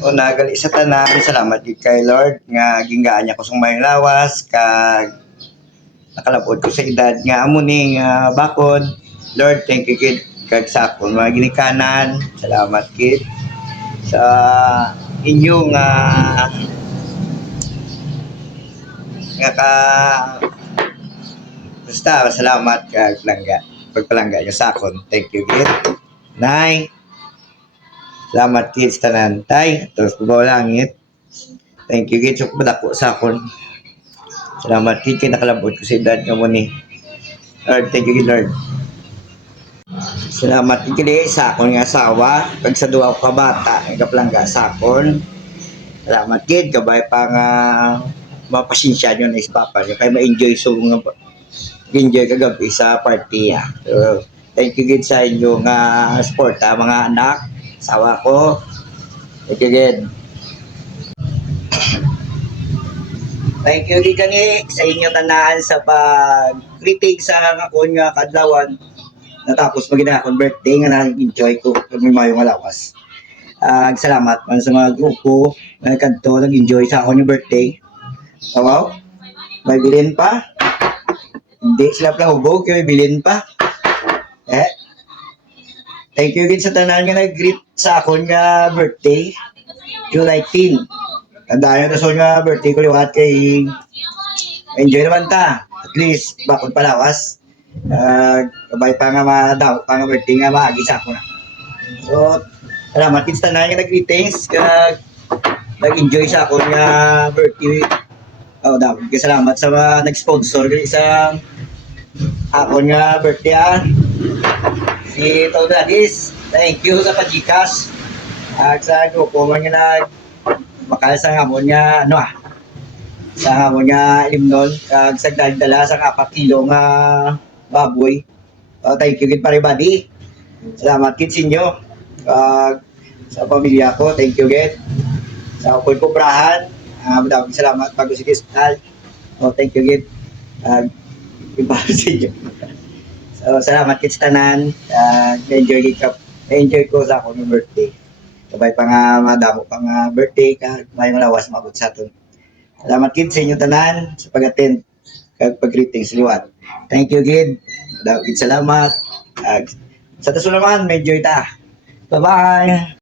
O nagali sa tanan, salamat gid kay Lord nga ginggaan niya ko sung may lawas kag nakalabot ko sa edad nga amo ni nga bakod. Lord, thank you gid kag sa akong mga ginikanan. Salamat gid sa inyong nga ka basta salamat kag langga pagpalangga niyo sa akon. Thank you gid. Nay, salamat gid sa tanan. Tay, terus po langit. Thank you gid sa padako sa akon. Salamat gid kay nakalabot ko sa edad nga mo ni. Lord, thank you gid Lord. Salamat gid kay sa akon nga asawa kag sa duha ko ka bata nga palangga sa akon. Salamat gid kabay pa nga mapasensya nyo na is papa nyo kay ma-enjoy so nga enjoy kagabi sa party so, thank you gid sa inyo nga support mga anak asawa ko. Thank you gid. Thank you gid kani sa inyo tanan sa pag-critic sa akon nga kadlawan natapos magina akong birthday nga na-enjoy ko kag may mayo nga lawas. Salamat man sa mga grupo na kadto nag-enjoy sa akong birthday. Oh, wow, may bilin pa? Hindi sila plahubog, may bilin pa. Thank you gid sa tanan nga nag-greet sa akon nga birthday. July 10. Tandaan na so nga birthday ko liwat kay enjoy naman ta. At least, bakod palawas. Kabay pa nga madaw, pa nga birthday nga maagi sa ako na. So, salamat gid sa tanan nga nag-greetings. Nag-enjoy sa akon nga birthday. Dapat kay salamat sa mga nag-sponsor sa akon nga birthday. Si Todadis, thank you sa pa-Gcash. At sa grupo man nga makal sa hamon nga sa hamon nga limnon kag sa dala sa 4 kilo nga baboy. Thank you gid everybody. Salamat gid sa inyo. Sa pamilya ko, thank you gid. Sa ako'y kubrahan, madaming salamat bago si Kristal. Thank you gid. Iba sa inyo. So, salamat gid sa tanan. Enjoy ko sa akong birthday. Sabay pa nga madamo pa nga birthday ka may malawas mabot sa aton. Salamat gid sa inyo tanan sa pag-attend kag pag-greetings liwat. Thank you gid. Daw gid salamat. Sa taso naman, enjoy ta. Bye-bye.